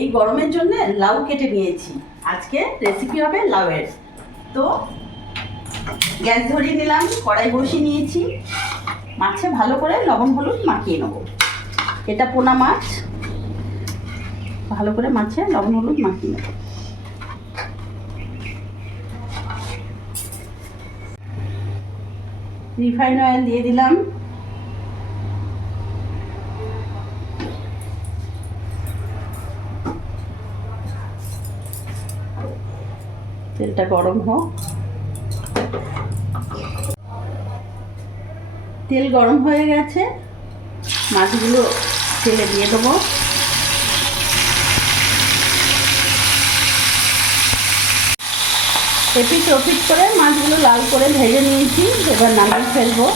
এই গরমের জন্য লাউ কেটে নিয়েছি। আজকে রেসিপি হবে লাউয়ের। তো গ্যাস ধরিয়ে নিলাম, কড়াই বসিয়ে নিয়েছি। মাছে ভালো করে লবণ হলুদ মাখিয়ে নেব। এটা পোনা মাছ, ভালো করে মাছে লবণ হলুদ মাখিয়ে নেব। রিফাইন অয়েল দিয়ে দিলাম। তেলটা গরম হোক। তেল গরম হয়ে গেছে, মাছগুলো তেলে দিয়ে দেবো। এপিট ওপিট করে মাছগুলো লাল করে ভেজে নিয়েছি, এবার নামিয়ে ফেলবো।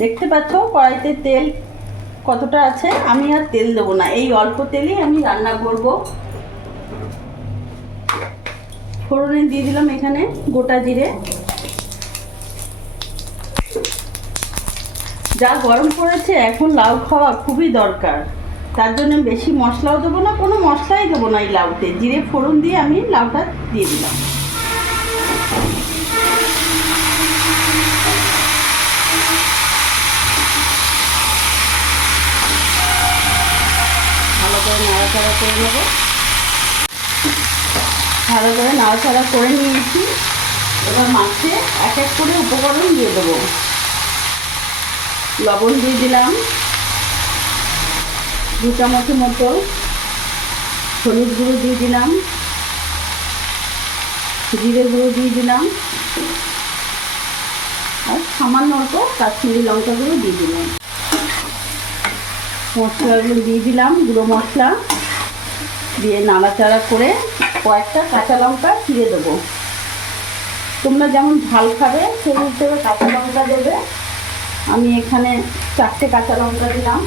দেখতে পাচ্ছ কড়াইতে তেল কতটা আছে। আমি আর তেল দেবো না, এই অল্প তেলেই আমি রান্না করব। ফোড়নে দিয়ে দিলাম এখানে গোটা জিরে। যা গরম পড়েছে এখন লাউ খাওয়া খুবই দরকার, তার জন্য বেশি মশলাও দেবো না, কোনো মশলাই দেবো না। এই লাউতে জিরে ফোড়ন দিয়ে আমি লাউটা দিয়ে দিলাম। ভালো করে নাড়াচাড়া করে নেব। ভালো করে নাড়াচাড়া করে নিয়েছি। এবার মাছে এক এক করে উপকরণ দিয়ে দেবো। লবণ দিয়ে দিলাম 2 চামচ মতো, হলুদ গুঁড়ো দিয়ে দিলাম, জিরে গুঁড়ো দিয়ে দিলাম, আর সামান্য অল্প কাশ্মীরি লঙ্কা গুঁড়ো দিয়ে দিলাম। মশলাগুলো দিয়ে দিলাম, গুঁড়ো মশলা দিয়ে নাড়াচাড়া করে কয়েকটা কাঁচা লঙ্কা চিড়ে দেবো। তোমরা যেমন ঝাল খাবে সেই হিসেবে কাঁচা লঙ্কা দেবে। আমি এখানে 4টে কাঁচা লঙ্কা দিলাম।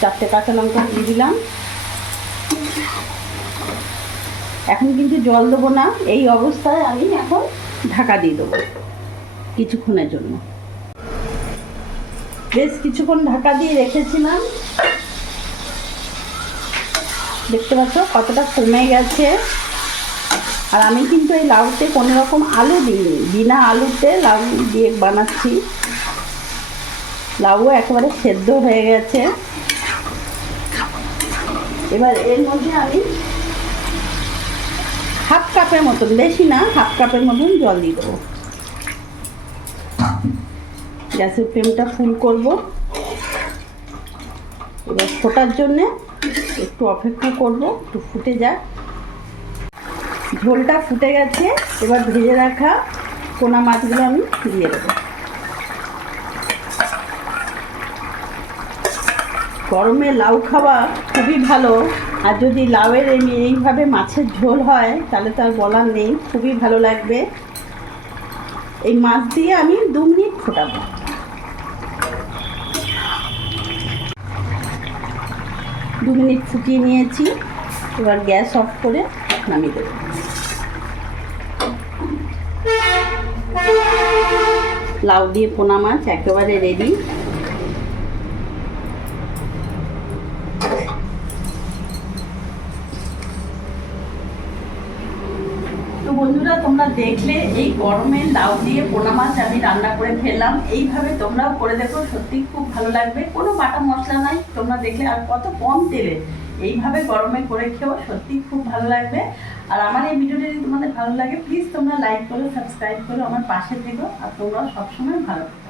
চারটে কাঁচা লঙ্কা দিয়ে দিলাম। এখন কিন্তু জল দেবো না, এই অবস্থায় আমি এখন ঢাকা দিয়ে দেবো কিছুক্ষণের জন্য। বেশ কিছুক্ষণ ঢাকা দিয়ে রেখেছিলাম। দেখতে পাচ্ছ কতটা কমে গেছে। আর আমি কিন্তু এই লাউতে কোনো রকম আলু দিইনি, বিনা আলুতে লাউ দিয়ে বানাচ্ছি। লাউ একেবারে সেদ্ধ হয়ে গেছে। এবার এর মধ্যে আমি হাফ কাপের মতন, বেশি না, হাফ কাপের মতন জল দিয়ে দেবো। গ্যাসের ফ্লেমটা ফুল করব। এবার ফোটার জন্যে একটু অপেক্ষা করব, একটু ফুটে যাক। ঝোলটা ফুটে গেছে। এবার ভেজে রাখা পোনা মাছগুলো আমি দিয়ে দেবো। গরমে লাউ খাওয়া খুবই ভালো। আর যদি লাউয়ের এইভাবে মাছের ঝোল হয় তাহলে তার বলার নেই, খুবই ভালো লাগবে। এই মাছ দিয়ে আমি 2 মিনিট ফোটাবো। 2 মিনিট ফুটিয়ে নিয়েছি। এবার গ্যাস অফ করে নামিয়ে দেবো। লাউ দিয়ে পোনা মাছ একেবারে রেডি। তো বন্ধুরা, তোমরা দেখলে এই গরমে লাউ দিয়ে পোনা মাছ আমি রান্না করে ফেললাম। এইভাবে তোমরাও করে দেখো, সত্যি খুব ভালো লাগবে। কোনো বাটা মশলা নাই, তোমরা দেখলে, আর কত কম তেলে। এইভাবে গরমে করে খেও, সত্যি খুব ভালো লাগবে। আর আমার এই ভিডিওটা যদি তোমাদের ভালো লাগে, প্লিজ তোমরা লাইক করো, সাবস্ক্রাইব করো, আমার পাশে থেকো। আর তোমরা সবসময় ভালো থাকো।